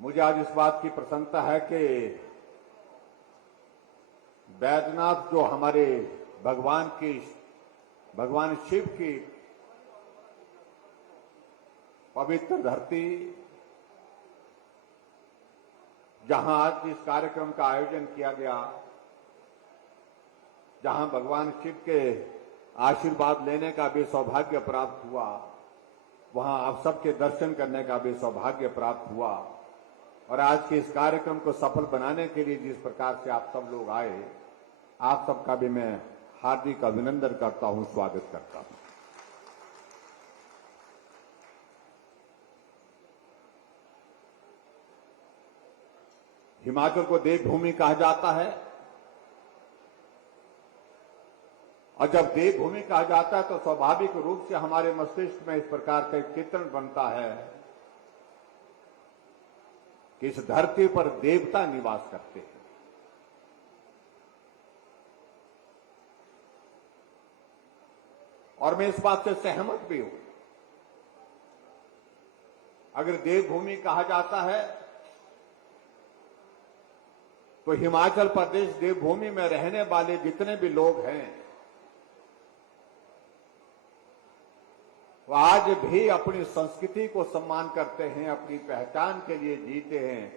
मुझे आज इस बात की प्रसन्नता है कि बैद्यनाथ जो हमारे भगवान शिव की पवित्र धरती, जहां आज इस कार्यक्रम का आयोजन किया गया, जहां भगवान शिव के आशीर्वाद लेने का भी सौभाग्य प्राप्त हुआ, वहां आप सबके दर्शन करने का भी सौभाग्य प्राप्त हुआ। और आज के इस कार्यक्रम को सफल बनाने के लिए जिस प्रकार से आप सब लोग आए, आप सबका भी मैं हार्दिक अभिनंदन करता हूं, स्वागत करता हूं। हिमाचल को देवभूमि कहा जाता है, और जब देवभूमि कहा जाता है तो स्वाभाविक रूप से हमारे मस्तिष्क में इस प्रकार का एक चित्रण बनता है कि इस धरती पर देवता निवास करते हैं। और मैं इस बात से सहमत भी हूं। अगर देवभूमि कहा जाता है तो हिमाचल प्रदेश देवभूमि में रहने वाले जितने भी लोग हैं, वो आज भी अपनी संस्कृति को सम्मान करते हैं, अपनी पहचान के लिए जीते हैं।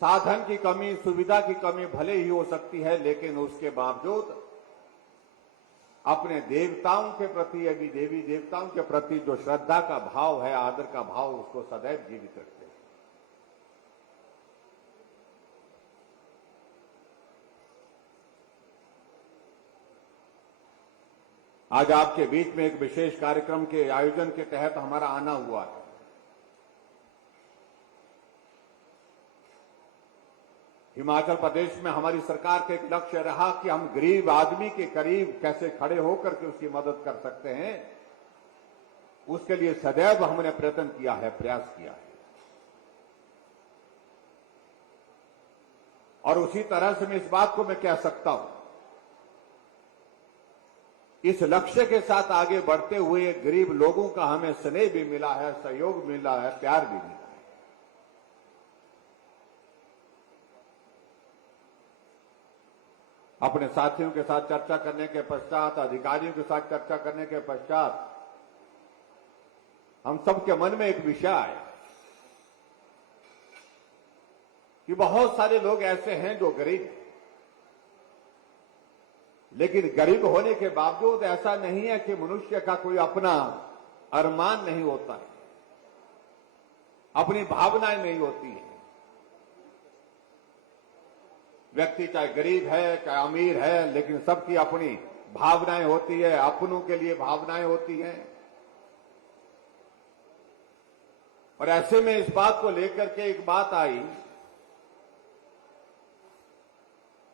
साधन की कमी, सुविधा की कमी भले ही हो सकती है, लेकिन उसके बावजूद अपने देवताओं के प्रति, यदि देवी देवताओं के प्रति जो श्रद्धा का भाव है, आदर का भाव, उसको सदैव जीवित रखते हैं। आज आपके बीच में एक विशेष कार्यक्रम के आयोजन के तहत हमारा आना हुआ है। हिमाचल प्रदेश में हमारी सरकार का एक लक्ष्य रहा कि हम गरीब आदमी के करीब कैसे खड़े होकर के उसकी मदद कर सकते हैं, उसके लिए सदैव हमने प्रयत्न किया है, प्रयास किया है। और उसी तरह से मैं इस बात को मैं कह सकता हूं, इस लक्ष्य के साथ आगे बढ़ते हुए गरीब लोगों का हमें स्नेह भी मिला है, सहयोग मिला है, प्यार भी मिला है। अपने साथियों के साथ चर्चा करने के पश्चात, अधिकारियों के साथ चर्चा करने के पश्चात हम सबके मन में एक विषय आया कि बहुत सारे लोग ऐसे हैं जो गरीब हैं, लेकिन गरीब होने के बावजूद ऐसा नहीं है कि मनुष्य का कोई अपना अरमान नहीं होता है, अपनी भावनाएं नहीं होती है। व्यक्ति चाहे गरीब है, चाहे अमीर है, लेकिन सबकी अपनी भावनाएं होती है, अपनों के लिए भावनाएं होती हैं। और ऐसे में इस बात को लेकर के एक बात आई,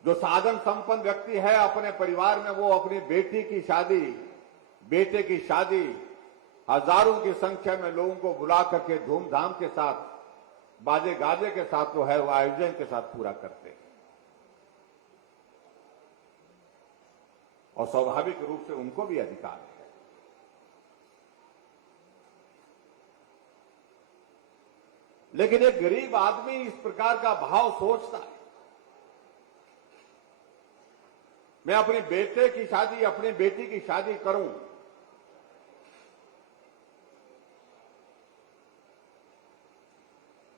जो साधन संपन्न व्यक्ति है अपने परिवार में, वो अपनी बेटी की शादी, बेटे की शादी हजारों की संख्या में लोगों को बुला करके धूमधाम के साथ, बाजे गाजे के साथ जो है वो आयोजन के साथ पूरा करते हैं। और स्वाभाविक रूप से उनको भी अधिकार है। लेकिन एक गरीब आदमी इस प्रकार का भाव सोचता है, मैं अपने बेटे की शादी, अपनी बेटी की शादी करूं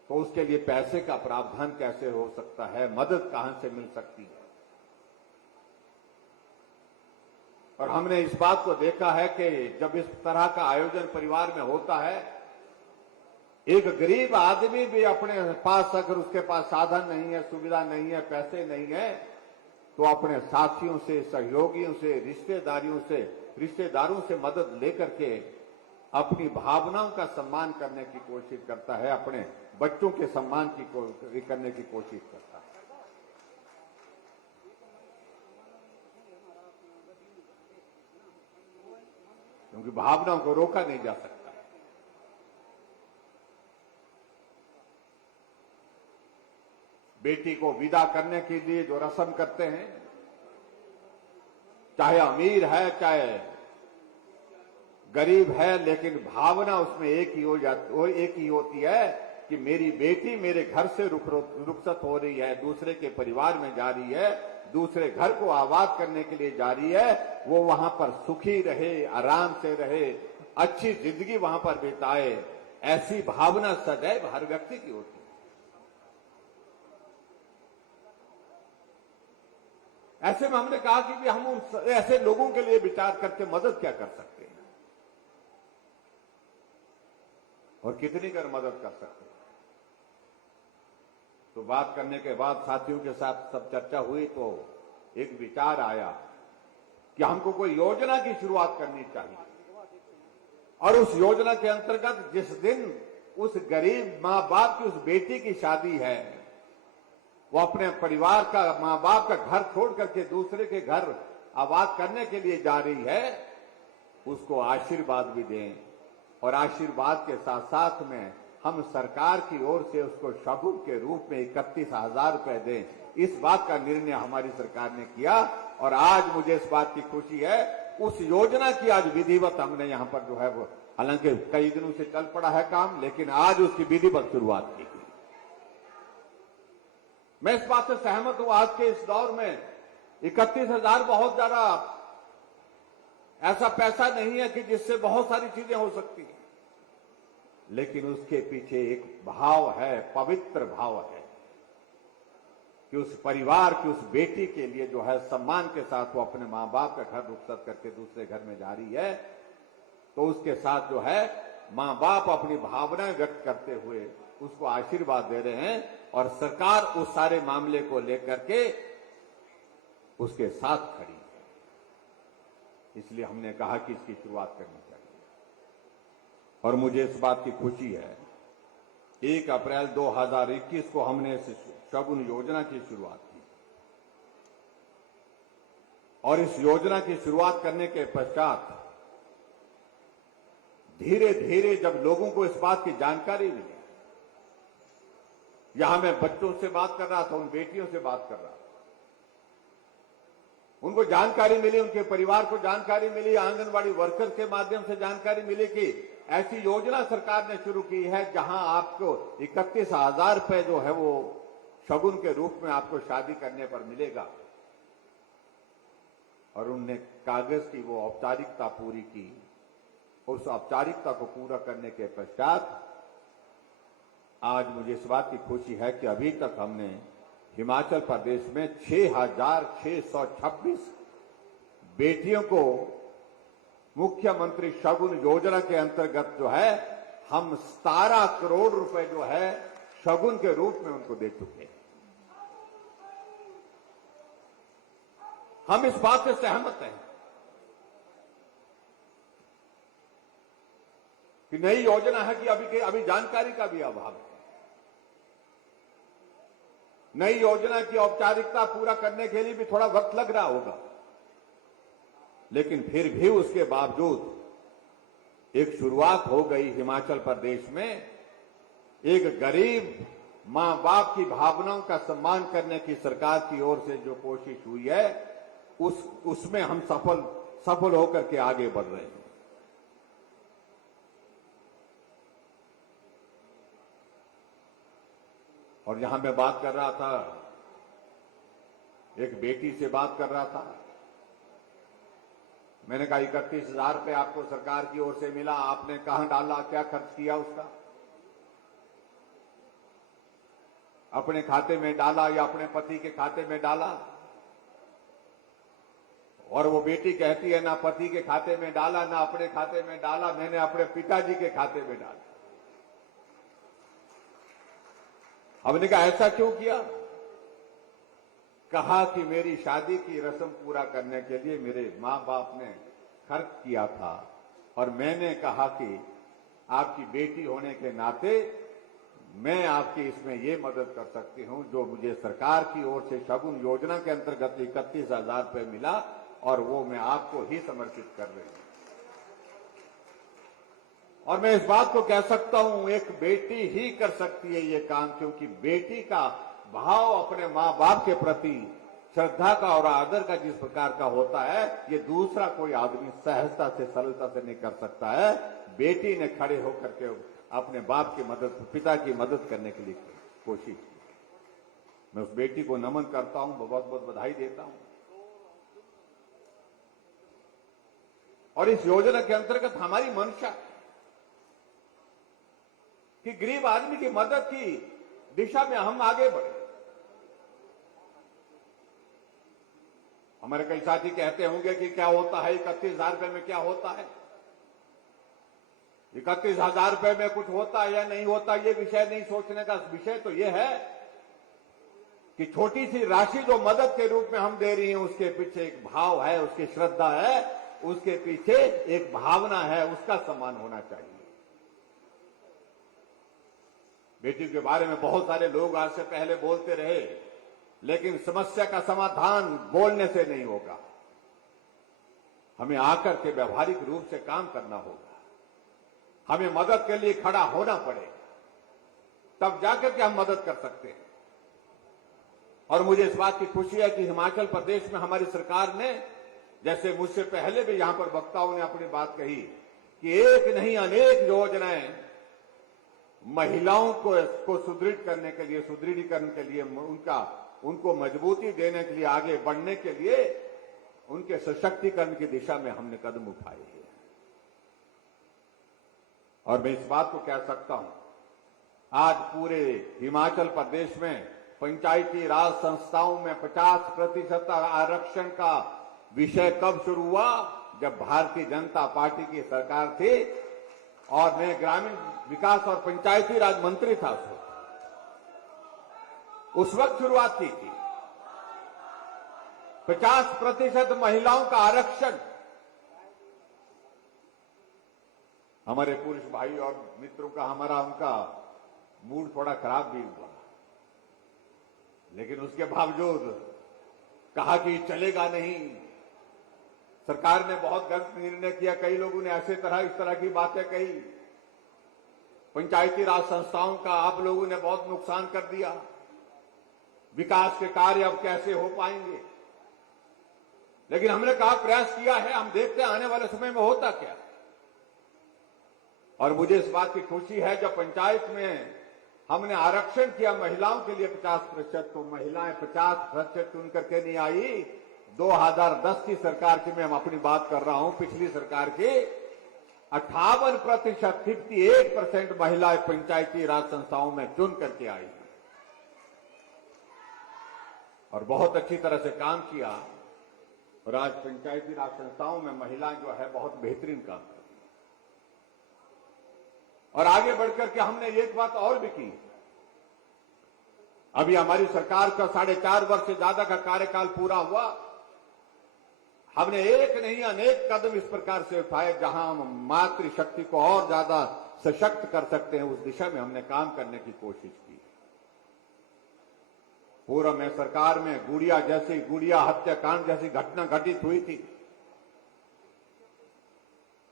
तो उसके लिए पैसे का प्रावधान कैसे हो सकता है, मदद कहां से मिल सकती है। और हमने इस बात को देखा है कि जब इस तरह का आयोजन परिवार में होता है, एक गरीब आदमी भी अपने पास, अगर उसके पास साधन नहीं है, सुविधा नहीं है, पैसे नहीं है, तो अपने साथियों से, सहयोगियों से, रिश्तेदारों से मदद लेकर के अपनी भावनाओं का सम्मान करने की कोशिश करता है, अपने बच्चों के सम्मान की करने की कोशिश करता है। क्योंकि भावनाओं को रोका नहीं जा सकता। बेटी को विदा करने के लिए जो रस्म करते हैं, चाहे अमीर है चाहे गरीब है, लेकिन भावना उसमें एक ही होती है कि मेरी बेटी मेरे घर से रुखसत हो रही है, दूसरे के परिवार में जा रही है, दूसरे घर को आबाद करने के लिए जा रही है, वो वहां पर सुखी रहे, आराम से रहे, अच्छी जिंदगी वहां पर बिताए, ऐसी भावना सदैव हर व्यक्ति की होती है। ऐसे में हमने कहा कि हम ऐसे लोगों के लिए विचार करके मदद क्या कर सकते हैं और कितनी कर मदद कर सकते हैं। तो बात करने के बाद साथियों के साथ सब चर्चा हुई तो एक विचार आया कि हमको कोई योजना की शुरुआत करनी चाहिए और उस योजना के अंतर्गत जिस दिन उस गरीब मां बाप की उस बेटी की शादी है, वो अपने परिवार का, मां बाप का घर छोड़ करके दूसरे के घर आबाद करने के लिए जा रही है, उसको आशीर्वाद भी दें और आशीर्वाद के साथ साथ में हम सरकार की ओर से उसको शगुन के रूप में 31,000 रुपए दें। इस बात का निर्णय हमारी सरकार ने किया और आज मुझे इस बात की खुशी है, उस योजना की आज विधिवत हमने यहां पर जो है वो, हालांकि कई दिनों से चल पड़ा है काम, लेकिन आज उसकी विधिवत शुरुआत की गई। मैं इस बात से सहमत हूं, आज के इस दौर में 31,000 बहुत ज्यादा ऐसा पैसा नहीं है कि जिससे बहुत सारी चीजें हो सकती हैं, लेकिन उसके पीछे एक भाव है, पवित्र भाव है कि उस परिवार की, उस बेटी के लिए जो है सम्मान के साथ वो अपने मां बाप का घर रुखसत करके दूसरे घर में जा रही है, तो उसके साथ जो है मां बाप अपनी भावनाएं व्यक्त करते हुए उसको आशीर्वाद दे रहे हैं और सरकार उस सारे मामले को लेकर के उसके साथ खड़ी है। इसलिए हमने कहा कि इसकी शुरुआत करनी चाहिए और मुझे इस बात की खुशी है 1 अप्रैल 2021 को हमने इस शगुन योजना की शुरुआत की और इस योजना की शुरुआत करने के पश्चात धीरे धीरे जब लोगों को इस बात की जानकारी मिली, यहां मैं बच्चों से बात कर रहा था, उन बेटियों से बात कर रहा था, उनको जानकारी मिली, उनके परिवार को जानकारी मिली, आंगनवाड़ी वर्कर के माध्यम से जानकारी मिली कि ऐसी योजना सरकार ने शुरू की है जहां आपको 31,000 रुपए जो है वो शगुन के रूप में आपको शादी करने पर मिलेगा। और उनने कागज की वो औपचारिकता पूरी की। उस औपचारिकता को पूरा करने के पश्चात आज मुझे इस बात की खुशी है कि अभी तक हमने हिमाचल प्रदेश में 6,626 बेटियों को मुख्यमंत्री शगुन योजना के अंतर्गत जो है हम 17 करोड़ रुपए जो है शगुन के रूप में उनको दे चुके हैं। हम इस बात से सहमत हैं कि नई योजना है कि अभी जानकारी का भी अभाव है। नई योजना की औपचारिकता पूरा करने के लिए भी थोड़ा वक्त लग रहा होगा, लेकिन फिर भी उसके बावजूद एक शुरुआत हो गई। हिमाचल प्रदेश में एक गरीब मां बाप की भावनाओं का सम्मान करने की सरकार की ओर से जो कोशिश हुई है उसमें हम सफल होकर के आगे बढ़ रहे हैं। और यहां मैं बात कर रहा था, एक बेटी से बात कर रहा था, मैंने कहा 31,000 रुपए आपको सरकार की ओर से मिला, आपने कहां डाला, क्या खर्च किया उसका? अपने खाते में डाला या अपने पति के खाते में डाला? और वो बेटी कहती है ना पति के खाते में डाला ना अपने खाते में डाला, मैंने अपने पिताजी के खाते में डाला। हमने कहा ऐसा क्यों किया? कहा कि मेरी शादी की रस्म पूरा करने के लिए मेरे मां बाप ने खर्च किया था और मैंने कहा कि आपकी बेटी होने के नाते मैं आपकी इसमें ये मदद कर सकती हूं जो मुझे सरकार की ओर से शगुन योजना के अंतर्गत 31,000 रुपए मिला और वो मैं आपको ही समर्पित कर रही हूं। और मैं इस बात को कह सकता हूं एक बेटी ही कर सकती है ये काम, क्योंकि बेटी का भाव अपने मां बाप के प्रति श्रद्धा का और आदर का जिस प्रकार का होता है ये दूसरा कोई आदमी सहजता से सरलता से नहीं कर सकता है। बेटी ने खड़े होकर के अपने बाप की मदद, पिता की मदद करने के लिए कोशिश की। मैं उस बेटी को नमन करता हूं, बहुत बहुत बधाई देता हूं। और इस योजना के अंतर्गत हमारी मंशा कि गरीब आदमी की मदद की दिशा में हम आगे बढ़े। हमारे कई साथी कहते होंगे कि क्या होता है 31,000 रुपए में, क्या होता है 31,000 रुपए में, कुछ होता है या नहीं होता, ये विषय नहीं सोचने का। विषय तो ये है कि छोटी सी राशि जो मदद के रूप में हम दे रही हैं, उसके पीछे एक भाव है, उसकी श्रद्धा है, उसके पीछे एक भावना है, उसका सम्मान होना चाहिए। बेटी के बारे में बहुत सारे लोग आज से पहले बोलते रहे, लेकिन समस्या का समाधान बोलने से नहीं होगा, हमें आकर के व्यवहारिक रूप से काम करना होगा। हमें मदद के लिए खड़ा होना पड़ेगा, तब जाकर के हम मदद कर सकते हैं। और मुझे इस बात की खुशी है कि हिमाचल प्रदेश में हमारी सरकार ने, जैसे मुझसे पहले भी यहां पर वक्ताओं ने अपनी बात कही, कि एक नहीं अनेक योजनाएं महिलाओं को सुदृढ़ करने के लिए, सुदृढ़ीकरण के लिए, उनको मजबूती देने के लिए, आगे बढ़ने के लिए, उनके सशक्तिकरण की दिशा में हमने कदम उठाए हैं। और मैं इस बात को कह सकता हूं, आज पूरे हिमाचल प्रदेश में पंचायती राज संस्थाओं में 50% आरक्षण का विषय कब शुरू हुआ? जब भारतीय जनता पार्टी की सरकार थी और मैं ग्रामीण विकास और पंचायती राज मंत्री था। उस वक्त शुरुआत की थी। 50% महिलाओं का आरक्षण। हमारे पुरुष भाई और मित्रों का, उनका मूड थोड़ा खराब भी हुआ, लेकिन उसके बावजूद कहा कि चलेगा नहीं। सरकार ने बहुत गलत निर्णय किया, कई लोगों ने इस तरह की बातें कही। पंचायती राज संस्थाओं का आप लोगों ने बहुत नुकसान कर दिया, विकास के कार्य अब कैसे हो पाएंगे। लेकिन हमने कहा, प्रयास किया है, हम देखते हैं आने वाले समय में होता क्या। और मुझे इस बात की खुशी है, जब पंचायत में हमने आरक्षण किया महिलाओं के लिए 50%, तो महिलाएं 50% चुन करके नहीं आई। 2010 की सरकार की मैं अपनी बात कर रहा हूं, पिछली सरकार की 58%, 58% महिलाएं पंचायती राज संस्थाओं में चुन करके आई और बहुत अच्छी तरह से काम किया। और आज पंचायती राज संस्थाओं में महिलाएं जो है बहुत बेहतरीन काम कर रही। और आगे बढ़कर के हमने एक बात और भी की। अभी हमारी सरकार का 4.5 वर्ष से ज्यादा का कार्यकाल पूरा हुआ। हमने एक नहीं अनेक कदम इस प्रकार से उठाए, जहां हम मातृशक्ति को और ज्यादा सशक्त कर सकते हैं, उस दिशा में हमने काम करने की कोशिश की। पूर्व में सरकार में गुड़िया हत्याकांड जैसी घटना घटित हुई थी।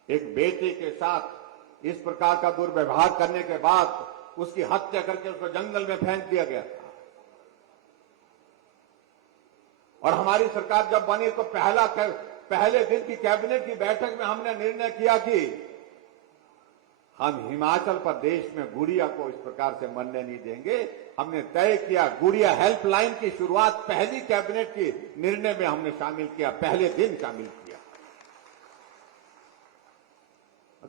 एक बेटे के साथ इस प्रकार का दुर्व्यवहार करने के बाद उसकी हत्या करके उसको जंगल में फेंक दिया गया था। और हमारी सरकार जब बनी तो पहले दिन की कैबिनेट की बैठक में हमने निर्णय किया कि हम हिमाचल प्रदेश में गुड़िया को इस प्रकार से मरने नहीं देंगे। हमने तय किया, गुड़िया हेल्पलाइन की शुरुआत पहली कैबिनेट की निर्णय में हमने शामिल किया, पहले दिन शामिल किया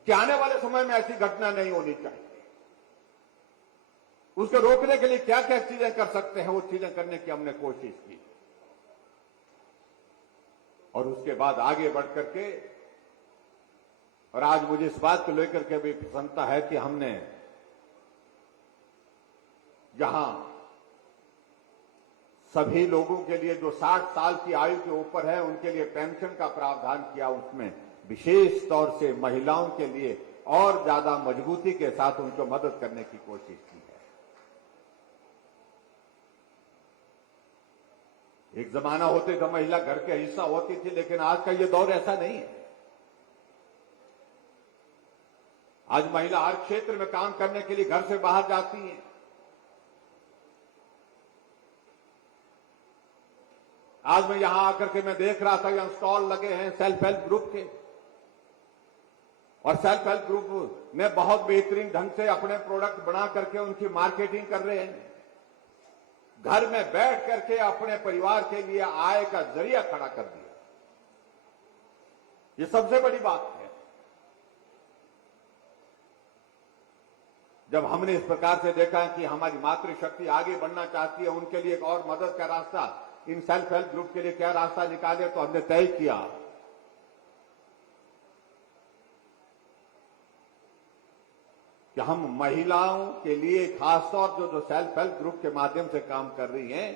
कि आने वाले समय में ऐसी घटना नहीं होनी चाहिए। उसको रोकने के लिए क्या क्या चीजें कर सकते हैं, वो चीजें करने की हमने कोशिश की। और उसके बाद आगे बढ़ करके, और आज मुझे इस बात को लेकर के भी प्रसन्नता है कि हमने जहां सभी लोगों के लिए जो 60 साल की आयु के ऊपर है उनके लिए पेंशन का प्रावधान किया, उसमें विशेष तौर से महिलाओं के लिए और ज्यादा मजबूती के साथ उनको मदद करने की कोशिश की है। एक जमाना होते था महिला घर के हिस्सा होती थी, लेकिन आज का ये दौर ऐसा नहीं है। आज महिला हर क्षेत्र में काम करने के लिए घर से बाहर जाती हैं। आज मैं यहां आकर के मैं देख रहा था, यहां स्टॉल लगे हैं सेल्फ हेल्प ग्रुप के। और सेल्फ हेल्प ग्रुप में बहुत बेहतरीन ढंग से अपने प्रोडक्ट बना करके उनकी मार्केटिंग कर रहे हैं। घर में बैठ करके अपने परिवार के लिए आय का जरिया खड़ा कर दिया। ये सबसे बड़ी बात है। जब हमने इस प्रकार से देखा कि हमारी मातृशक्ति आगे बढ़ना चाहती है, उनके लिए एक और मदद का रास्ता, इन सेल्फ हेल्प ग्रुप के लिए क्या रास्ता निकाले, तो हमने तय किया कि हम महिलाओं के लिए खासतौर जो सेल्फ हेल्प ग्रुप के माध्यम से काम कर रही हैं,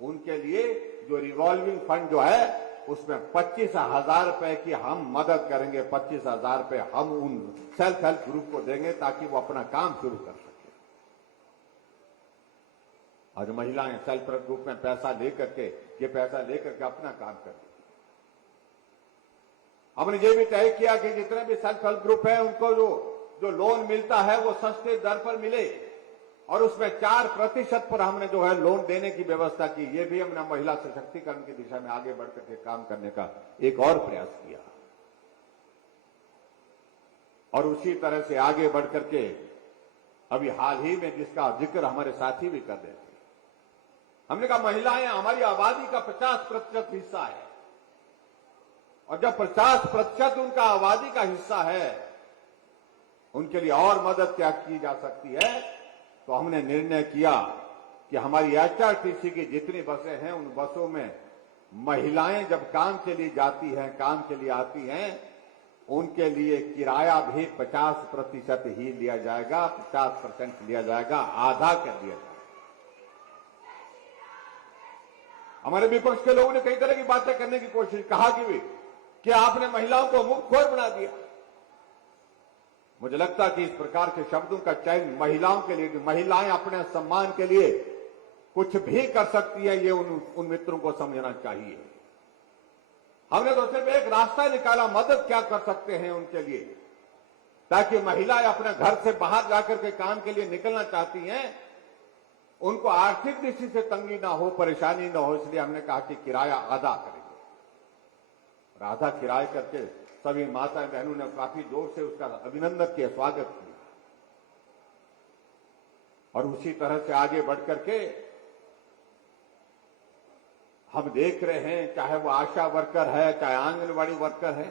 उनके लिए जो रिवॉल्विंग फंड जो है उसमें 25,000 रुपए की हम मदद करेंगे। 25,000 रुपए हम उन सेल्फ हेल्प ग्रुप को देंगे ताकि वो अपना काम शुरू कर सके। और महिलाएं सेल्फ हेल्प ग्रुप में पैसा लेकर के अपना काम करें। हमने ये भी तय किया कि जितने भी सेल्फ हेल्प ग्रुप है उनको जो लोन मिलता है वो सस्ते दर पर मिले, और उसमें 4% पर हमने जो है लोन देने की व्यवस्था की। ये भी हमने महिला सशक्तिकरण की दिशा में आगे बढ़कर के काम करने का एक और प्रयास किया। और उसी तरह से आगे बढ़कर के अभी हाल ही में जिसका जिक्र हमारे साथी भी कर रहे थे, हमने कहा महिलाएं हमारी आबादी का 50% हिस्सा है, और जब 50% उनका आबादी का हिस्सा है, उनके लिए और मदद क्या की जा सकती है, तो हमने निर्णय किया कि हमारी एचआरटीसी की जितनी बसें हैं उन बसों में महिलाएं जब काम के लिए जाती हैं, काम के लिए आती हैं, उनके लिए किराया भी 50% ही लिया जाएगा। 50% लिया जाएगा, आधा कर दिया जाएगा। हमारे विपक्ष के लोगों ने कई तरह की बातें करने की कोशिश, कहा कि आपने महिलाओं को मुफ्तखोर बना दिया। मुझे लगता है कि इस प्रकार के शब्दों का चयन महिलाओं के लिए, महिलाएं अपने सम्मान के लिए कुछ भी कर सकती है, ये उन मित्रों को समझना चाहिए। हमने तो सिर्फ एक रास्ता निकाला, मदद क्या कर सकते हैं उनके लिए, ताकि महिलाएं अपने घर से बाहर जाकर के काम के लिए निकलना चाहती हैं, उनको आर्थिक दृष्टि से तंगी ना हो, परेशानी ना हो। इसलिए हमने कहा कि किराया आधा करेंगे, और आधा किराया करके सभी माता बहनों ने काफी जोर से उसका अभिनंदन किया, स्वागत किया। और उसी तरह से आगे बढ़कर के हम देख रहे हैं, चाहे वो आशा वर्कर है, चाहे आंगनवाड़ी वर्कर है,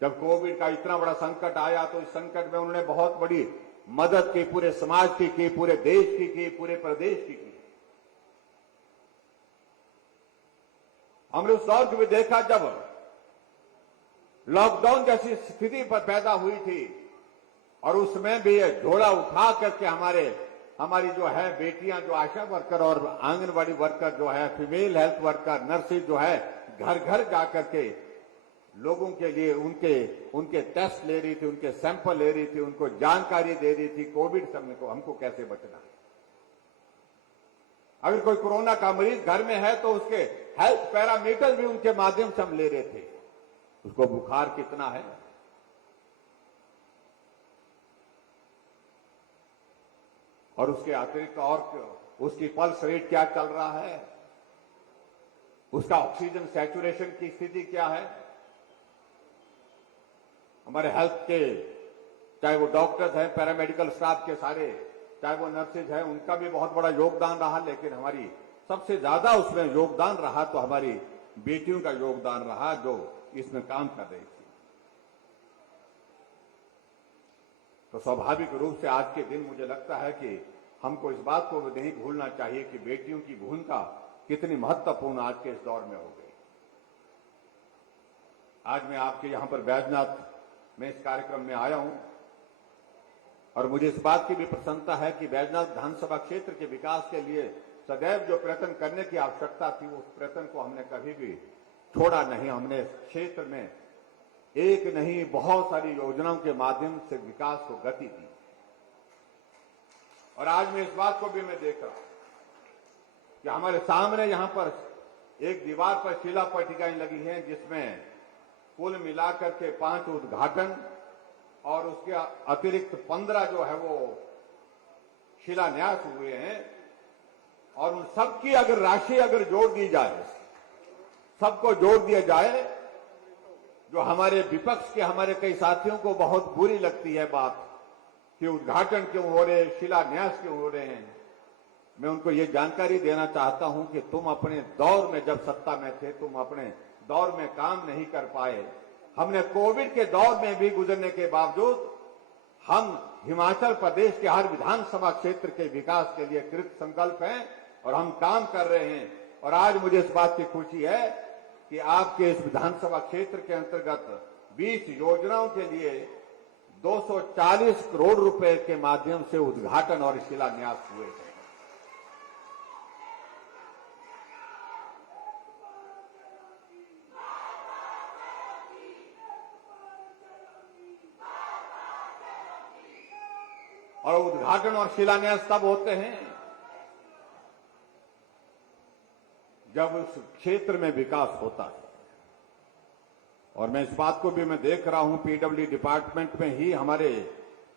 जब कोविड का इतना बड़ा संकट आया तो इस संकट में उन्होंने बहुत बड़ी मदद की, पूरे समाज की, पूरे देश की, पूरे प्रदेश की। हमने उस दौर को भी देखा जब लॉकडाउन जैसी स्थिति पर पैदा हुई थी, और उसमें भी झोला उठा करके हमारी जो है बेटियां, जो आशा वर्कर और आंगनवाड़ी वर्कर जो है, फीमेल हेल्थ वर्कर, नर्सेज जो है, घर घर जाकर के लोगों के लिए उनके टेस्ट ले रही थी, उनके सैंपल ले रही थी, उनको जानकारी दे रही थी कोविड समय को हमको कैसे बचना है। अगर कोई कोरोना का मरीज घर में है तो उसके हेल्थ पैरामीटर भी उनके माध्यम से हम ले रहे थे, उसको बुखार कितना है, और उसके अतिरिक्त और उसकी पल्स रेट क्या चल रहा है, उसका ऑक्सीजन सैचुरेशन की स्थिति क्या है। हमारे हेल्थ के, चाहे वो डॉक्टर्स हैं, पैरामेडिकल स्टाफ के सारे, चाहे वो नर्सेज हैं, उनका भी बहुत बड़ा योगदान रहा। लेकिन हमारी सबसे ज्यादा उसमें योगदान रहा तो हमारी बेटियों का योगदान रहा, जो इसमें काम कर रही थी। तो स्वाभाविक रूप से आज के दिन मुझे लगता है कि हमको इस बात को नहीं भूलना चाहिए कि बेटियों की भूमिका कितनी महत्वपूर्ण आज के इस दौर में हो गई। आज मैं आपके यहां पर बैजनाथ में इस कार्यक्रम में आया हूं, और मुझे इस बात की भी प्रसन्नता है कि बैजनाथ विधानसभा क्षेत्र के विकास के लिए सदैव जो प्रयत्न करने की आवश्यकता थी, उस प्रयत्न को हमने कभी भी छोड़ा नहीं। हमने क्षेत्र में एक नहीं बहुत सारी योजनाओं के माध्यम से विकास को गति दी। और आज मैं इस बात को भी मैं देख रहा हूं कि हमारे सामने यहां पर एक दीवार पर शिला पट्टिकाएं लगी हैं, जिसमें कुल मिलाकर के 5 उद्घाटन और उसके अतिरिक्त 15 जो है वो शिलान्यास हुए हैं। और उन सबकी अगर राशि अगर जोड़ दी जाए, सबको जोड़ दिया जाए, जो हमारे विपक्ष के हमारे कई साथियों को बहुत बुरी लगती है बात कि उद्घाटन क्यों हो रहे, शिलान्यास क्यों हो रहे हैं, मैं उनको ये जानकारी देना चाहता हूं कि तुम अपने दौर में जब सत्ता में थे, तुम अपने दौर में काम नहीं कर पाए। हमने कोविड के दौर में भी गुजरने के बावजूद हम हिमाचल प्रदेश के हर विधानसभा क्षेत्र के विकास के लिए कृत संकल्प हैं और हम काम कर रहे हैं। और आज मुझे इस बात की खुशी है कि आपके इस विधानसभा क्षेत्र के अंतर्गत 20 योजनाओं के लिए 240 करोड़ रुपए के माध्यम से उद्घाटन और शिलान्यास हुए हैं। और उद्घाटन और शिलान्यास तब होते हैं जब उस क्षेत्र में विकास होता है। और मैं इस बात को भी मैं देख रहा हूं, पीडब्ल्यू डिपार्टमेंट में ही हमारे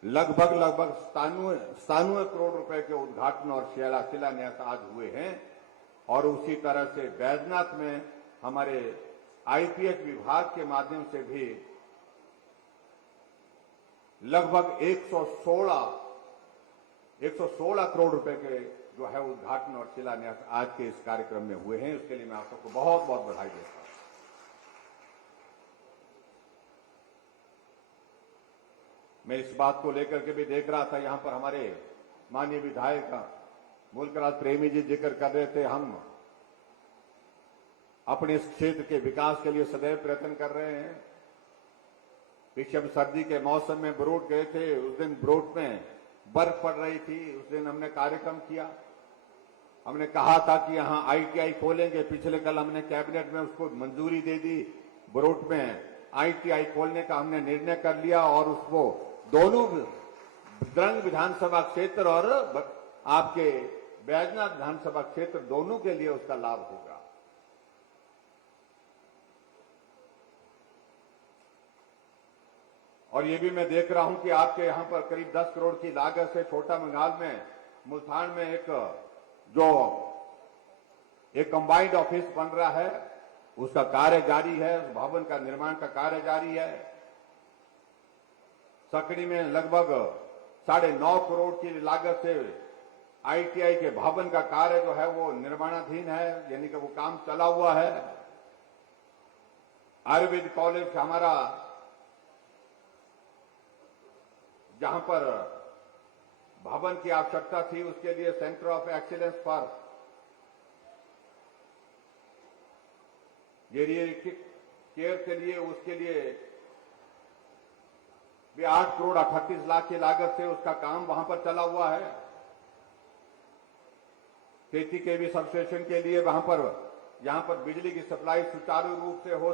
लगभग 97 करोड़ रुपए के उद्घाटन और शिलान्यास आज हुए हैं। और उसी तरह से बैजनाथ में हमारे आईपीएच विभाग के माध्यम से भी लगभग 116 करोड़ रुपए के जो है उद्घाटन और शिलान्यास आज के इस कार्यक्रम में हुए हैं। उसके लिए मैं आप सबको बहुत बहुत बधाई देता हूं। मैं इस बात को लेकर के भी देख रहा था, यहां पर हमारे माननीय विधायक मुल्कराज प्रेमी जी जिक्र कर रहे थे, हम अपने इस क्षेत्र के विकास के लिए सदैव प्रयत्न कर रहे हैं। पीछे हम सर्दी के मौसम में बरूड गए थे, उस दिन बरूड में बर्फ पड़ रही थी, उस दिन हमने कार्यक्रम किया। हमने कहा था कि यहां आईटीआई खोलेंगे, पिछले कल हमने कैबिनेट में उसको मंजूरी दे दी। बरूड में आईटीआई खोलने का हमने निर्णय कर लिया और उसको दोनों द्रंग विधानसभा क्षेत्र और आपके बैजनाथ विधानसभा क्षेत्र दोनों के लिए उसका लाभ होगा। और ये भी मैं देख रहा हूं कि आपके यहां पर करीब 10 करोड़ की लागत से छोटा बंगाल में मुल्तान में एक कंबाइंड ऑफिस बन रहा है, उसका कार्य जारी है, उस भवन का निर्माण का कार्य जारी है। सकड़ी में लगभग 9.5 करोड़ की लागत से आईटीआई के भवन का कार्य जो है वो निर्माणाधीन है, यानी कि वो काम चला हुआ है। आयुर्वेद कॉलेज हमारा जहां पर भवन की आवश्यकता थी, उसके लिए centre of excellence for geriatric care के लिए, उसके लिए भी 8 करोड़ 38 लाख की लागत से उसका काम वहां पर चला हुआ है। खेती के भी सबस्टेशन के लिए वहां पर यहां पर बिजली की सप्लाई सुचारू रूप से हो,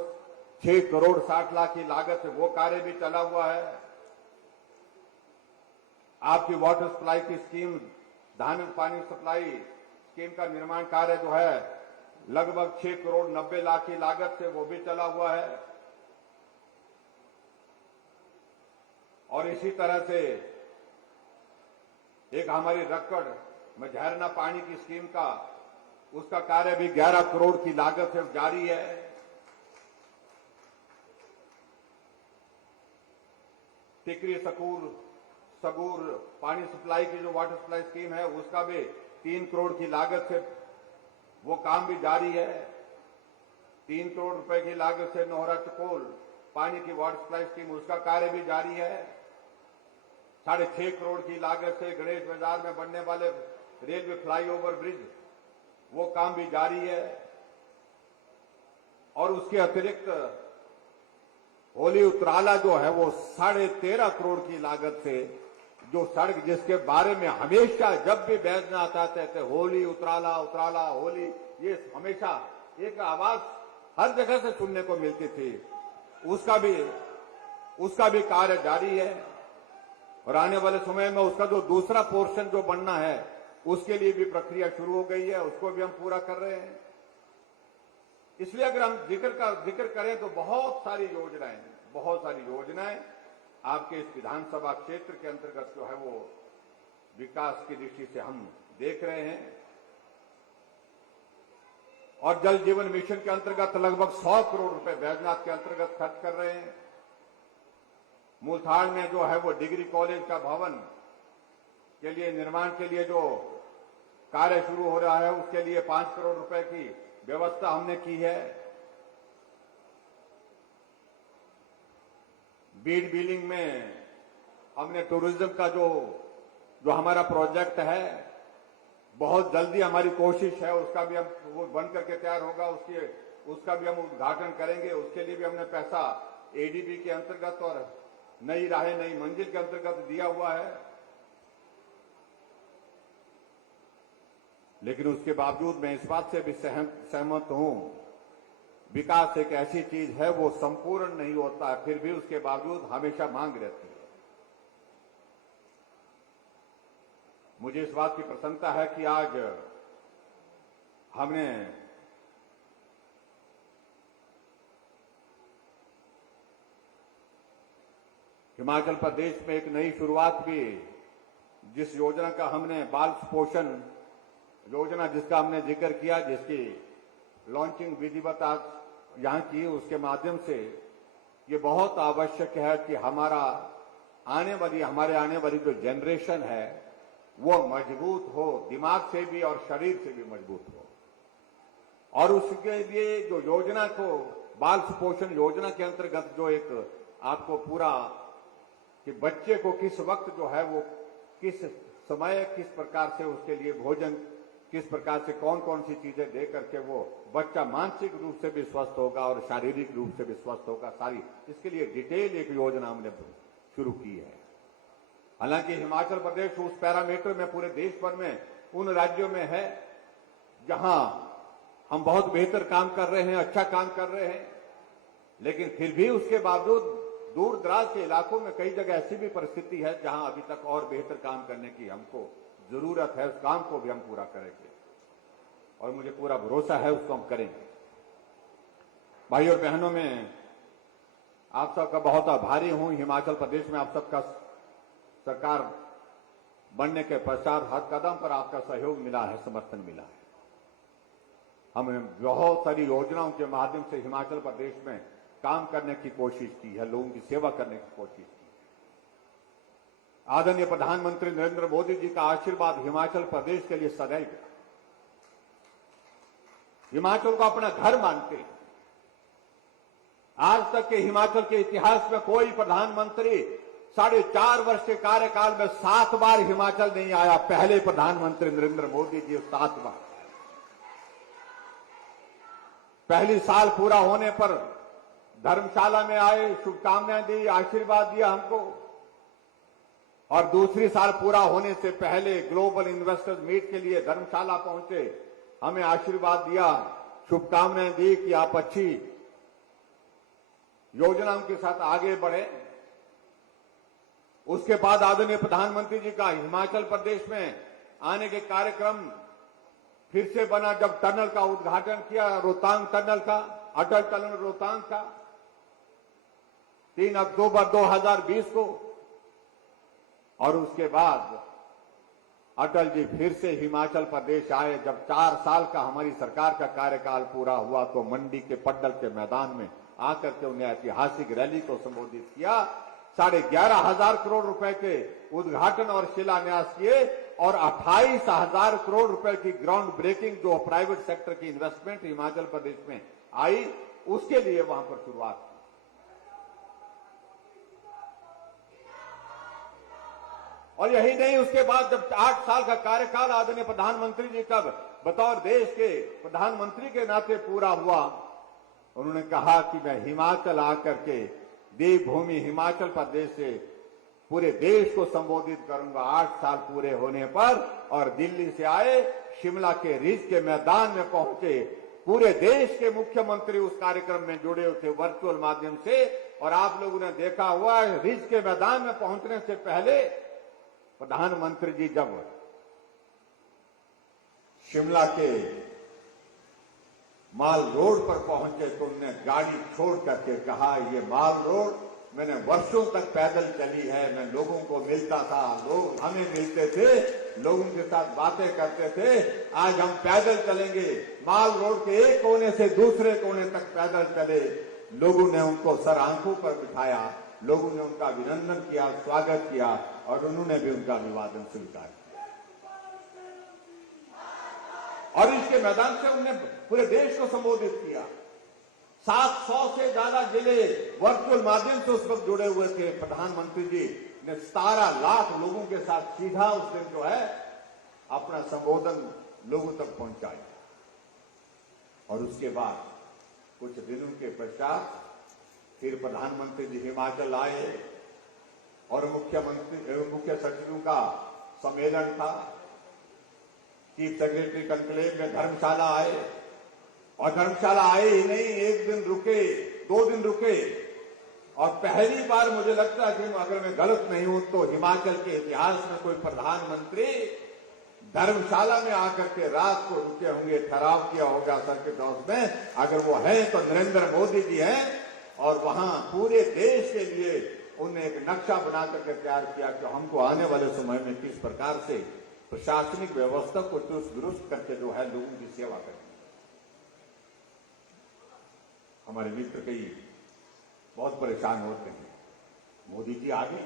6 करोड़ 60 लाख की लागत से वो कार्य भी चला हुआ है। आपकी वाटर सप्लाई की स्कीम, धान पानी सप्लाई स्कीम का निर्माण कार्य जो है लगभग 6 करोड़ 90 लाख की लागत से वो भी चला हुआ है। और इसी तरह से एक हमारी रक्कड़ में झरना पानी की स्कीम का उसका कार्य भी 11 करोड़ की लागत से जारी है। टिकरी सगूर पानी सप्लाई की जो वाटर सप्लाई स्कीम है उसका भी 3 करोड़ की लागत से वो काम भी जारी है। 3 करोड़ रुपए की लागत से नोहरा चकोल पानी की वाटर सप्लाई स्कीम, उसका कार्य भी जारी है। 6.5 करोड़ की लागत से गणेश बाजार में बनने वाले रेलवे फ्लाईओवर ब्रिज, वो काम भी जारी है। और उसके अतिरिक्त होली उतराला जो है वो 13.5 करोड़ की लागत से जो सड़क, जिसके बारे में हमेशा जब भी बैजनाथ आते थे होली उतराला उतराला होली, ये हमेशा एक आवाज हर जगह से सुनने को मिलती थी, उसका भी कार्य जारी है। और आने वाले समय में उसका जो दूसरा पोर्शन जो बनना है उसके लिए भी प्रक्रिया शुरू हो गई है, उसको भी हम पूरा कर रहे हैं। इसलिए अगर हम जिक्र करें तो बहुत सारी योजनाएं आपके इस विधानसभा क्षेत्र के अंतर्गत जो है वो विकास की दृष्टि से हम देख रहे हैं। और जल जीवन मिशन के अंतर्गत लगभग 100 करोड़ रुपए बैजनाथ के अंतर्गत खर्च कर रहे हैं। मूलथाड़ में जो है वो डिग्री कॉलेज का भवन के लिए निर्माण के लिए जो कार्य शुरू हो रहा है उसके लिए 5 करोड़ रुपए की व्यवस्था हमने की है। बीड बिलिंग में हमने टूरिज्म का जो हमारा प्रोजेक्ट है, बहुत जल्दी हमारी कोशिश है उसका भी हम वो बन करके तैयार होगा, उसका भी हम उद्घाटन करेंगे। उसके लिए भी हमने पैसा एडीबी के अंतर्गत और नई राहें नई मंजिल के अंतर्गत दिया हुआ है। लेकिन उसके बावजूद मैं इस बात से भी सहमत हूं, विकास एक ऐसी चीज है वो संपूर्ण नहीं होता है, फिर भी उसके बावजूद हमेशा मांग रहती है। मुझे इस बात की प्रसन्नता है कि आज हमने हिमाचल प्रदेश में एक नई शुरुआत भी, जिस योजना का हमने बाल पोषण योजना जिसका हमने जिक्र किया, जिसकी लॉन्चिंग विधिवत आज यहां की, उसके माध्यम से ये बहुत आवश्यक है कि हमारे आने वाली जो जनरेशन है वो मजबूत हो, दिमाग से भी और शरीर से भी मजबूत हो। और उसके लिए जो योजना को बाल सुपोषण योजना के अंतर्गत जो एक आपको पूरा कि बच्चे को किस वक्त जो है वो किस समय किस प्रकार से उसके लिए भोजन, किस प्रकार से कौन कौन सी चीजें दे करके वो बच्चा मानसिक रूप से भी स्वस्थ होगा और शारीरिक रूप से भी स्वस्थ होगा, सारी इसके लिए डिटेल एक योजना हमने शुरू की है। हालांकि हिमाचल प्रदेश उस पैरामीटर में पूरे देश भर में उन राज्यों में है जहां हम बहुत बेहतर काम कर रहे हैं, अच्छा काम कर रहे हैं, लेकिन फिर भी उसके बावजूद दूर दराज के इलाकों में कई जगह ऐसी भी परिस्थिति है जहां अभी तक और बेहतर काम करने की हमको जरूरत है। उस काम को भी हम पूरा करेंगे और मुझे पूरा भरोसा है उसको हम करेंगे। भाई और बहनों, मैं आप सबका बहुत आभारी हूं। हिमाचल प्रदेश में आप सबका सरकार बनने के पश्चात हर कदम पर आपका सहयोग मिला है, समर्थन मिला है। हमने बहुत सारी योजनाओं के माध्यम से हिमाचल प्रदेश में काम करने की कोशिश की है, लोगों की सेवा करने की कोशिश की है। आदरणीय प्रधानमंत्री नरेंद्र मोदी जी का आशीर्वाद हिमाचल प्रदेश के लिए सदैव है। हिमाचल को अपना घर मानते हैं। आज तक के हिमाचल के इतिहास में कोई प्रधानमंत्री 4.5 वर्ष के कार्यकाल में 7 बार हिमाचल नहीं आया। पहले प्रधानमंत्री नरेंद्र मोदी जी 7 बार। पहली साल पूरा होने पर धर्मशाला में आए, शुभकामनाएं दी, आशीर्वाद दिया हमको, और दूसरी साल पूरा होने से पहले ग्लोबल इन्वेस्टर्स मीट के लिए धर्मशाला पहुंचे, हमें आशीर्वाद दिया, शुभकामनाएं दी कि आप अच्छी योजनाओं के साथ आगे बढ़े। उसके बाद आदरणीय प्रधानमंत्री जी का हिमाचल प्रदेश में आने के कार्यक्रम फिर से बना जब टनल का उद्घाटन किया, रोहतांग टनल का, अटल टनल रोहतांग का 3 अक्टूबर 2020 को। और उसके बाद अटल जी फिर से हिमाचल प्रदेश आए। जब 4 साल का हमारी सरकार का कार्यकाल पूरा हुआ तो मंडी के पड्डल के मैदान में आकर के उन्हें ऐतिहासिक रैली को संबोधित किया। 11,500 करोड़ रुपए के उद्घाटन और शिलान्यास किए और 28,000 करोड़ रुपए की ग्राउंड ब्रेकिंग जो प्राइवेट सेक्टर की इन्वेस्टमेंट हिमाचल प्रदेश में आई, उसके लिए वहां पर शुरुआत की। और यही नहीं, उसके बाद जब 8 साल का कार्यकाल आदरणीय प्रधानमंत्री जी का बतौर देश के प्रधानमंत्री के नाते पूरा हुआ, उन्होंने कहा कि मैं हिमाचल आकर के देवभूमि हिमाचल प्रदेश से पूरे देश को संबोधित करूंगा। 8 साल पूरे होने पर और दिल्ली से आए, शिमला के रिज के मैदान में पहुंचे। पूरे देश के मुख्यमंत्री उस कार्यक्रम में जुड़े हुए थे वर्चुअल माध्यम से, और आप लोगों ने देखा हुआ रिज के मैदान में पहुंचने से पहले प्रधानमंत्री जी जब शिमला के माल रोड पर पहुंचे तो उन्होंने गाड़ी छोड़ करके कहा, ये माल रोड मैंने वर्षों तक पैदल चली है। मैं लोगों को मिलता था, लोग हमें मिलते थे, लोगों के साथ बातें करते थे। आज हम पैदल चलेंगे, माल रोड के एक कोने से दूसरे कोने तक पैदल चले। लोगों ने उनको सर आंखों पर बिठाया, लोगों ने उनका अभिनंदन किया, स्वागत किया और उन्होंने भी उनका अभिवादन स्वीकार किया। और इसके मैदान से उन्होंने पूरे देश को संबोधित किया। 700 से ज्यादा जिले वर्चुअल माध्यम से उस वक्त जुड़े हुए थे। प्रधानमंत्री जी ने 17 लाख लोगों के साथ सीधा उस दिन जो है अपना संबोधन लोगों तक पहुंचाया। और उसके बाद कुछ दिनों के पश्चात फिर प्रधानमंत्री जी हिमाचल आए और मुख्य सचिवों का सम्मेलन था। चीफ सेक्रेटरी कॉन्क्लेव में धर्मशाला आए और धर्मशाला आए ही नहीं, एक दिन रुके, 2 दिन रुके। और पहली बार मुझे लगता है कि अगर मैं गलत नहीं हूं तो हिमाचल के इतिहास में कोई प्रधानमंत्री धर्मशाला में आकर के रात को रुके होंगे, ठहराव किया होगा सर्किट हाउस में। अगर वो है तो नरेंद्र मोदी जी हैं। और वहां पूरे देश के लिए उन्हें एक नक्शा बना करके तैयार किया कि हमको आने वाले समय में किस प्रकार से प्रशासनिक व्यवस्था को चुस्त दुरुस्त करके जो है लोगों की सेवा करनी। हमारे मित्र कई बहुत परेशान होते हैं, मोदी जी आ गए,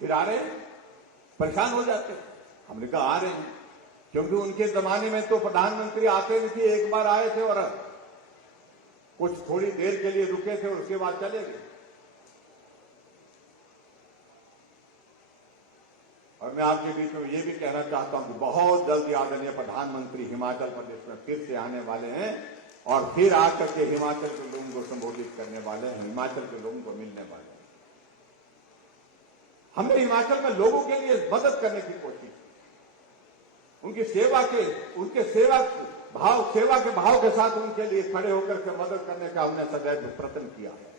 फिर आ रहे हैं, परेशान हो जाते हैं। हमने कहा आ रहे हैं, क्योंकि उनके जमाने में तो प्रधानमंत्री आते नहीं थे। एक बार आए थे और कुछ थोड़ी देर के लिए रुके थे और उसके बाद चले गए। और मैं आपके बीच में ये भी कहना चाहता हूं कि बहुत जल्दी आदरणीय प्रधानमंत्री हिमाचल प्रदेश में फिर से आने वाले हैं और फिर आकर के हिमाचल के लोगों को संबोधित करने वाले हैं, हिमाचल के लोगों को मिलने वाले हैं। हमने हिमाचल में लोगों के लिए मदद करने की कोशिश की, उनके सेवा के भाव के साथ उनके लिए खड़े होकर के मदद करने का हमने सदैव प्रयत्न किया है।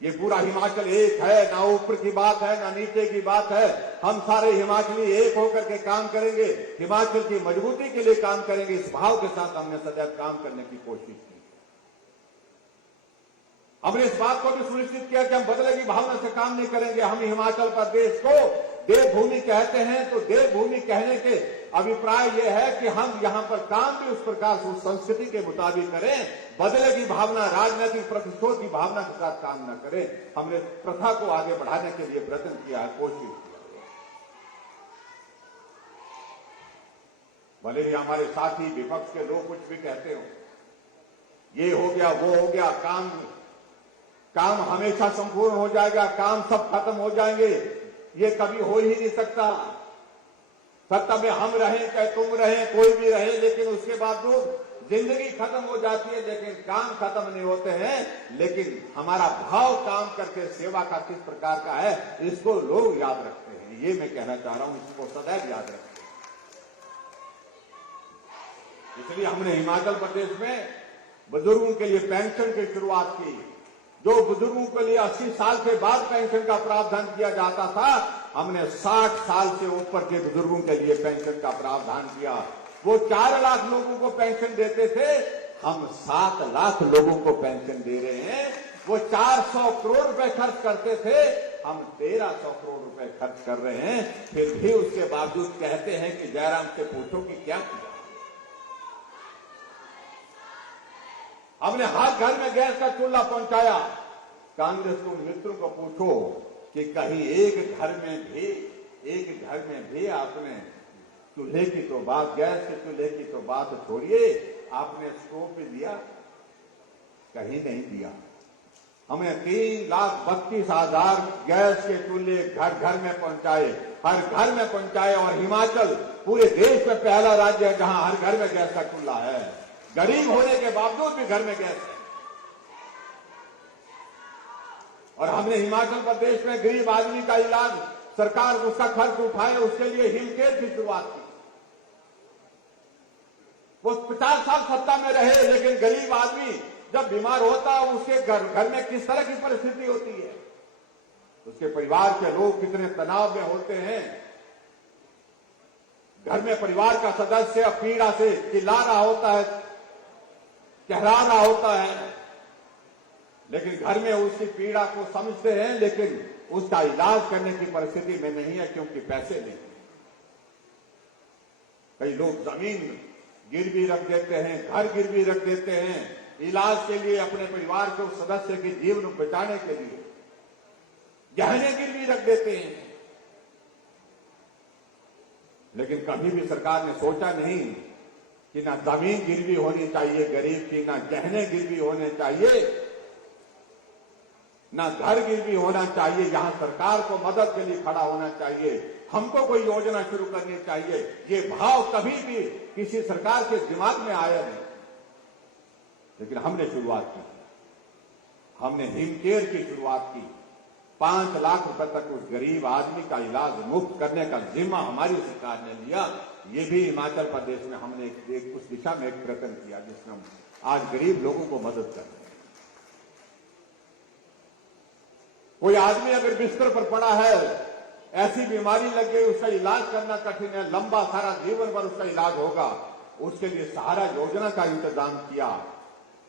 ये पूरा हिमाचल एक है, ना ऊपर की बात है ना नीचे की बात है। हम सारे हिमाचली एक होकर के काम करेंगे, हिमाचल की मजबूती के लिए काम करेंगे। इस भाव के साथ हमने सदैव काम करने की कोशिश की। हमने इस बात को भी सुनिश्चित किया कि हम बदले की भावना से काम नहीं करेंगे। हम हिमाचल प्रदेश को देवभूमि कहते हैं तो देवभूमि कहने के अभिप्राय यह है कि हम यहां पर काम भी उस प्रकार से उस संस्कृति के मुताबिक करें। बदले की भावना, राजनीतिक प्रतिशोध की भावना के साथ काम न करें। हमने प्रथा को आगे बढ़ाने के लिए प्रयत्न किया है, कोशिश की। भले ही हमारे साथी विपक्ष के लोग कुछ भी कहते हो, ये हो गया वो हो गया, काम हमेशा संपूर्ण हो जाएगा, काम सब खत्म हो जाएंगे, ये कभी हो ही नहीं सकता। सत्ता में हम रहें चाहे तुम रहें, कोई भी रहे, लेकिन उसके बावजूद जिंदगी खत्म हो जाती है, लेकिन काम खत्म नहीं होते हैं। लेकिन हमारा भाव काम करके सेवा का किस प्रकार का है, इसको लोग याद रखते हैं। ये मैं कहना चाह रहा हूं, इसको सदैव याद रखते हैं। इसलिए हमने हिमाचल प्रदेश में बुजुर्गों के लिए पेंशन की शुरुआत की। जो बुजुर्गों के लिए 80 साल के बाद पेंशन का प्रावधान किया जाता था, हमने 60 साल से ऊपर के बुजुर्गों के लिए पेंशन का प्रावधान किया। वो 4 लाख लोगों को पेंशन देते थे, हम 7 लाख लोगों को पेंशन दे रहे हैं। वो 400 करोड़ रुपए खर्च करते थे, हम 1300 करोड़ रुपए खर्च कर रहे हैं। फिर भी उसके बावजूद कहते हैं कि जयराम से पूछो कि क्या किया। हमने हर घर में गैस का चूल्हा पहुंचाया। कांग्रेस को मित्रों को पूछो कि कहीं एक घर में भी आपने चूल्हे की तो बात, गैस के चूल्हे की तो बात छोड़िए, आपने स्टोव पे दिया? कहीं नहीं दिया। हमें 3,32,000 गैस के चूल्हे घर घर में पहुंचाए, हर घर में पहुंचाए। और हिमाचल पूरे देश में पहला राज्य है जहां हर घर में गैस का चूल्हा है। गरीब होने के बावजूद भी घर में गैस है। और हमने हिमाचल प्रदेश में गरीब आदमी का इलाज, सरकार उसका खर्च उठाए, उसके लिए हिमकेयर की शुरुआत की। वो 50 साल सत्ता में रहे, लेकिन गरीब आदमी जब बीमार होता है, उसके घर में किस तरह की परिस्थिति होती है, उसके परिवार के लोग कितने तनाव में होते हैं। घर में परिवार का सदस्य पीड़ा से चिल्ला रहा होता है, कहरा रहा होता है, लेकिन घर में उसकी पीड़ा को समझते हैं, लेकिन उसका इलाज करने की परिस्थिति में नहीं है क्योंकि पैसे नहीं। कई लोग जमीन गिरवी रख देते हैं, घर गिरवी रख देते हैं इलाज के लिए, अपने परिवार के उस सदस्य के जीवन बचाने के लिए गहने गिरवी रख देते हैं। लेकिन कभी भी सरकार ने सोचा नहीं कि ना जमीन गिरवी होनी चाहिए गरीब की, ना गहने गिरवी होने चाहिए, ना घर गिरवी होना चाहिए। यहां सरकार को मदद के लिए खड़ा होना चाहिए, हमको कोई योजना शुरू करनी चाहिए। ये भाव कभी भी किसी सरकार के दिमाग में आया नहीं, लेकिन हमने शुरुआत की, हमने हिमकेयर की शुरुआत की। 5 लाख रुपए तक उस गरीब आदमी का इलाज मुफ्त करने का जिम्मा हमारी सरकार ने लिया। ये भी हिमाचल प्रदेश में हमने एक उस दिशा में एक प्रयत्न किया जिसमें हम आज गरीब लोगों को मदद कर रहे हैं। कोई आदमी अगर बिस्तर पर पड़ा है, ऐसी बीमारी लग गई, उसका इलाज करना कठिन है, लंबा सारा जीवन भर उसका इलाज होगा, उसके लिए सहारा योजना का इंतजाम किया।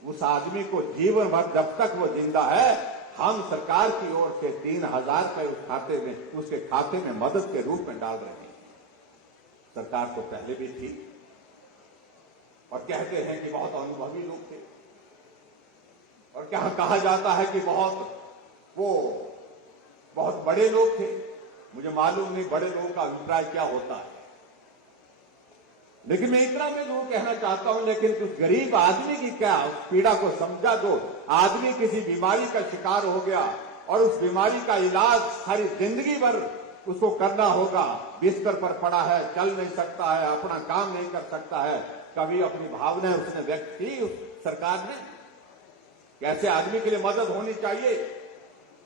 उस आदमी को जीवन भर जब तक वो जिंदा है, हम सरकार की ओर से 3,000 रुपए उस खाते में, उसके खाते में मदद के रूप में डाल रहे हैं। सरकार तो पहले भी थी और कहते हैं कि बहुत अनुभवी लोग थे, और क्या कहा जाता है कि बहुत बड़े लोग थे। मुझे मालूम नहीं बड़े लोगों का अभिप्राय क्या होता है, लेकिन मैं इतना मैं लोगों कहना चाहता हूं, लेकिन उस गरीब आदमी की क्या पीड़ा को समझा दो। आदमी किसी बीमारी का शिकार हो गया और उस बीमारी का इलाज सारी जिंदगी भर उसको करना होगा, बिस्तर पर पड़ा है, चल नहीं सकता है, अपना काम नहीं कर सकता है। कभी अपनी भावनाएं उसने व्यक्त की उस सरकार ने, कैसे आदमी के लिए मदद होनी चाहिए।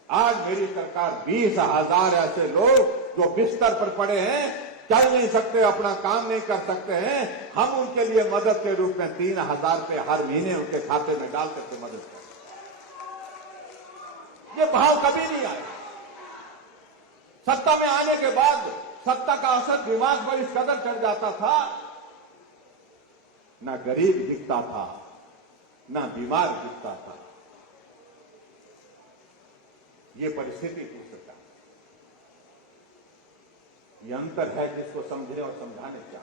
आज मेरी सरकार 20,000 ऐसे लोग जो बिस्तर पर पड़े हैं, चल नहीं सकते, अपना काम नहीं कर सकते हैं, हम उनके लिए मदद के रूप में 3,000 रुपए हर महीने उनके खाते में डाल करके मदद करें। ये भाव कभी नहीं आया। सत्ता में आने के बाद सत्ता का असर दिमाग पर इस कदर चढ़ जाता था, ना गरीब दिखता था, ना बीमार दिखता था। ये परिस्थिति थी सरकार। ये अंतर है जिसको समझने और समझाने क्या।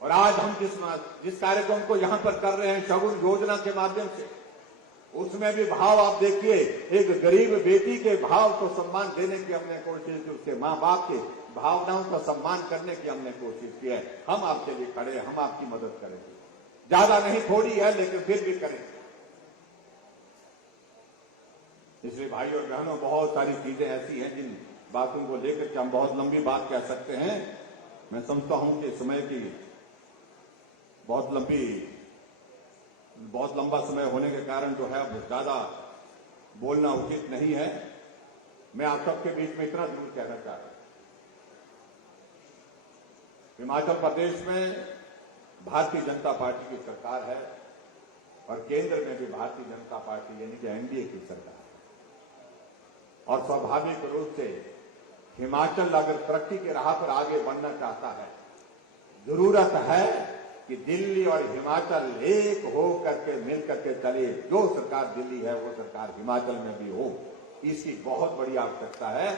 और आज हम जिस कार्यक्रम को यहां पर कर रहे हैं शगुन योजना के माध्यम से, उसमें भी भाव आप देखिए, एक गरीब बेटी के भाव को सम्मान देने की हमने कोशिश की, उसके मां बाप के भावनाओं का सम्मान करने की हमने कोशिश की है। हम आपके लिए खड़े हैं, हम आपकी मदद करेंगे, ज्यादा नहीं थोड़ी है, लेकिन फिर भी करेंगे। इसलिए भाई और बहनों, बहुत सारी चीजें ऐसी हैं जिन बातों को लेकर के हम बहुत लंबी बात कह सकते हैं। मैं समझता हूं कि समय की बहुत लंबा समय होने के कारण जो है अब ज्यादा बोलना उचित नहीं है। मैं आप सबके बीच में इतना जरूर कहना चाह रहा हूं, हिमाचल प्रदेश में भारतीय जनता पार्टी की सरकार है और केंद्र में भी भारतीय जनता पार्टी यानी कि एनडीए की सरकार है। और स्वाभाविक रूप से हिमाचल अगर तरक्की के राह पर आगे बढ़ना चाहता है, जरूरत है कि दिल्ली और हिमाचल एक हो करके मिल करके चले। जो सरकार दिल्ली है वो सरकार हिमाचल में भी हो, इसकी बहुत बड़ी आवश्यकता है।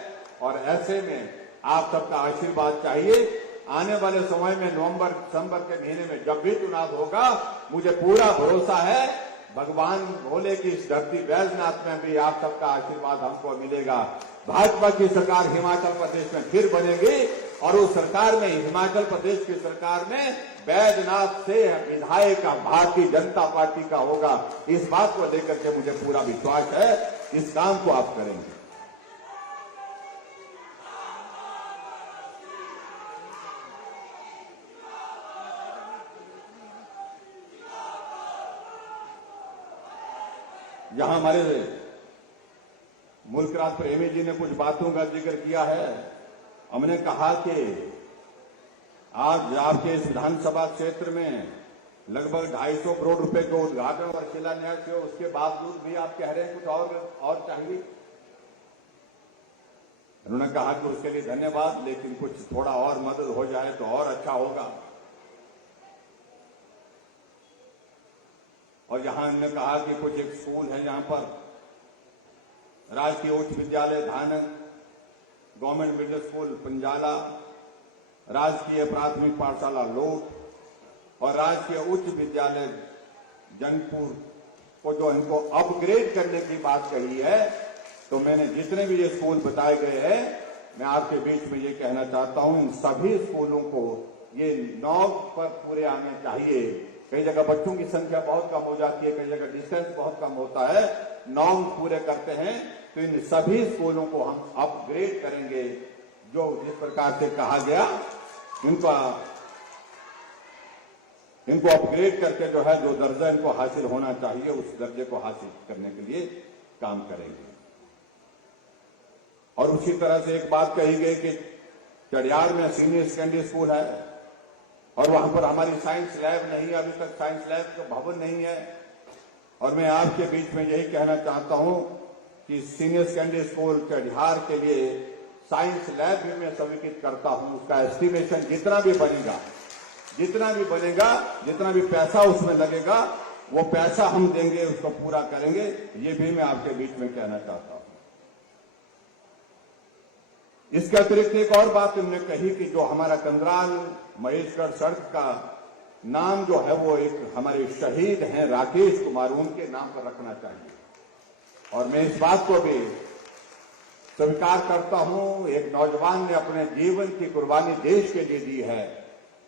और ऐसे में आप सबका आशीर्वाद चाहिए। आने वाले समय में नवंबर दिसंबर के महीने में जब भी चुनाव होगा, मुझे पूरा भरोसा है भगवान भोले की इस धरती बैजनाथ में भी आप सबका आशीर्वाद हमको मिलेगा। भाजपा की सरकार हिमाचल प्रदेश में फिर बनेगी और उस सरकार में, हिमाचल प्रदेश की सरकार में बैजनाथ से विधायक भारतीय जनता पार्टी का होगा। इस बात को लेकर के मुझे पूरा विश्वास है, इस काम को आप करेंगे। यहां हमारे मुल्क राज प्रेमी जी ने कुछ बातों का जिक्र किया है। हमने कहा कि आज आपके इस विधानसभा क्षेत्र में लगभग 250 करोड़ रुपए को उद्घाटन और शिलान्यास किया, उसके बावजूद भी आप कह रहे हैं कुछ और चाहिए। उन्होंने कहा कि उसके लिए धन्यवाद, लेकिन कुछ थोड़ा और मदद हो जाए तो और अच्छा होगा। और यहां हमने कहा कि कुछ एक स्कूल है यहां पर राजकीय उच्च विद्यालय धानक, गवर्नमेंट मिडिल स्कूल पंजाला, राजकीय प्राथमिक पाठशाला लोट और राजकीय उच्च विद्यालय जंगपुर को जो इनको अपग्रेड करने की बात कही है, तो मैंने जितने भी ये स्कूल बताए गए हैं, मैं आपके बीच में ये कहना चाहता हूं, इन सभी स्कूलों को ये 9 पर पूरे आने चाहिए। कई जगह बच्चों की संख्या बहुत कम हो जाती है, कई जगह डिस्टेंस बहुत कम होता है, 9 पूरे करते हैं तो इन सभी स्कूलों को हम अपग्रेड करेंगे। जो जिस प्रकार से कहा गया, इनको अपग्रेड करके जो है जो दर्जा इनको हासिल होना चाहिए, उस दर्जे को हासिल करने के लिए काम करेंगे। और उसी तरह से एक बात कही गई कि चढ़ियार में सीनियर सेकेंडरी स्कूल है और वहां पर हमारी साइंस लैब नहीं है, अभी तक साइंस लैब का भवन नहीं है। और मैं आपके बीच में यही कहना चाहता हूं कि सीनियर सेकेंडरी स्कूल चढ़ियार के लिए साइंस लैब भी मैं स्वीकृत करता हूं। उसका एस्टिमेशन जितना भी बनेगा, जितना भी पैसा उसमें लगेगा, वो पैसा हम देंगे, उसको पूरा करेंगे। ये भी मैं आपके बीच में कहना चाहता हूं। इसके अतिरिक्त एक और बात हमने कही कि जो हमारा कंदराल महेशगढ़ सड़क का नाम जो है वो एक हमारे शहीद हैं राकेश कुमार, उनके नाम पर रखना चाहिए। और मैं इस बात को भी स्वीकार करता हूं, एक नौजवान ने अपने जीवन की कुर्बानी देश के लिए दी है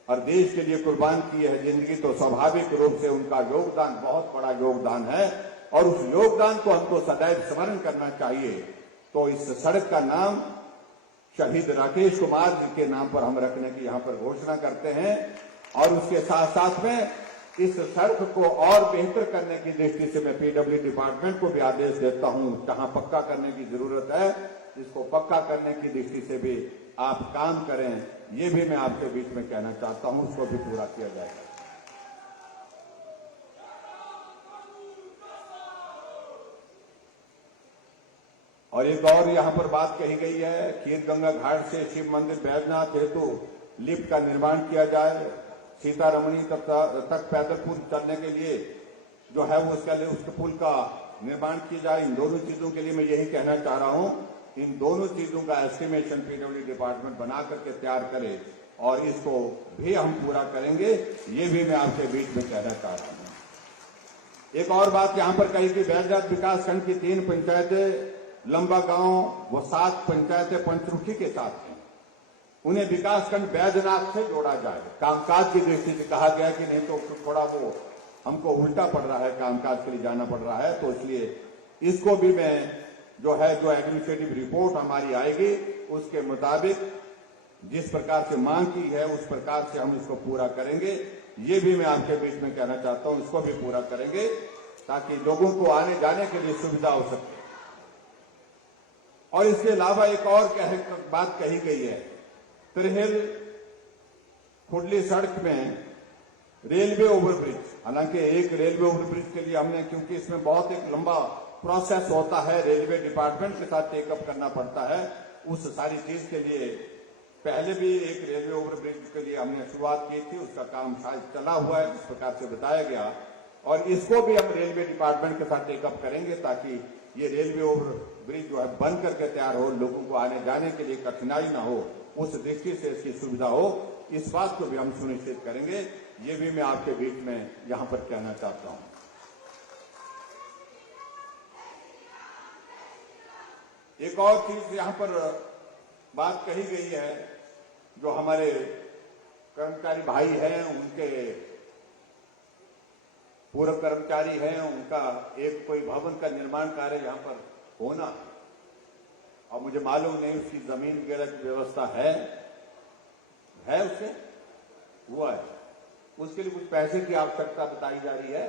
और देश के लिए कुर्बान की है जिंदगी, तो स्वाभाविक रूप से उनका योगदान बहुत बड़ा योगदान है और उस योगदान को हमको सदैव स्मरण करना चाहिए। तो इस सड़क का नाम शहीद राकेश कुमार जी के नाम पर हम रखने की यहां पर घोषणा करते हैं। और उसके साथ साथ में इस सड़क को और बेहतर करने की दृष्टि से मैं पीडब्ल्यू डिपार्टमेंट को भी आदेश देता हूं, जहां पक्का करने की जरूरत है, इसको पक्का करने की दृष्टि से भी आप काम करें। ये भी मैं आपके बीच में कहना चाहता हूं, उसको भी पूरा किया जाएगा। और एक और यहां पर बात कही गई है, खीर गंगा घाट से शिव मंदिर बैजनाथ हेतु लिफ्ट का निर्माण किया जाए, सीतारमणी तक पैदल पुल चलने के लिए जो है वो उसके पुल का निर्माण किया जाए। इन दोनों चीजों के लिए मैं यही कहना चाह रहा हूं, इन दोनों चीजों का एस्टिमेशन पीडब्ल्यू डिपार्टमेंट बना करके तैयार करे और इसको भी हम पूरा करेंगे। ये भी मैं आपके बीच में कहना चाह रहा हूं। एक और बात यहां पर कही कि बैजनाथ विकासखंड की 3 पंचायतें लंबा गांव व 7 पंचायतें पंचरुखी के साथ हैं, उन्हें विकासखंड बैजनाथ से जोड़ा जाए। कामकाज की दृष्टि से कहा गया कि नहीं तो थोड़ा वो हमको उल्टा पड़ रहा है, कामकाज के लिए जाना पड़ रहा है, तो इसलिए इसको भी मैं जो एडमिनिस्ट्रेटिव रिपोर्ट हमारी आएगी उसके मुताबिक जिस प्रकार से मांग की है उस प्रकार से हम इसको पूरा करेंगे। ये भी मैं आपके बीच में कहना चाहता हूं, इसको भी पूरा करेंगे ताकि लोगों को आने जाने के लिए सुविधा हो सके। और इसके अलावा एक और बात कही गई है, तिरहेल खुडली सड़क में रेलवे ओवरब्रिज, हालांकि एक रेलवे ओवरब्रिज के लिए हमने, क्योंकि इसमें बहुत एक लंबा प्रोसेस होता है, रेलवे डिपार्टमेंट के साथ टेकअप करना पड़ता है, उस सारी चीज के लिए पहले भी एक रेलवे ओवरब्रिज के लिए हमने शुरुआत की थी, उसका काम शायद चला हुआ है जिस प्रकार से बताया गया। और इसको भी हम रेलवे डिपार्टमेंट के साथ टेकअप करेंगे ताकि ये रेलवे ओवरब्रिज जो है बन करके तैयार हो, लोगों को आने जाने के लिए कठिनाई ना हो, उस दृष्टि से इसकी सुविधा हो, इस बात को भी हम सुनिश्चित करेंगे। ये भी मैं आपके बीच में यहां पर कहना चाहता हूं। एक और चीज यहां पर बात कही गई है, जो हमारे कर्मचारी भाई हैं, उनके पूर्व कर्मचारी हैं, उनका एक कोई भवन का निर्माण कार्य यहां पर होना, और मुझे मालूम नहीं उसकी जमीन वगैरह की व्यवस्था है उससे हुआ है, उसके लिए कुछ पैसे की आवश्यकता बताई जा रही है।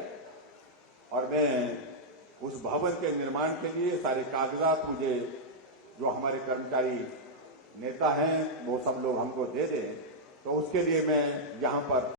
और मैं उस भवन के निर्माण के लिए सारे कागजात मुझे जो हमारे कर्मचारी नेता हैं वो सब लोग हमको दे दें, तो उसके लिए मैं यहां पर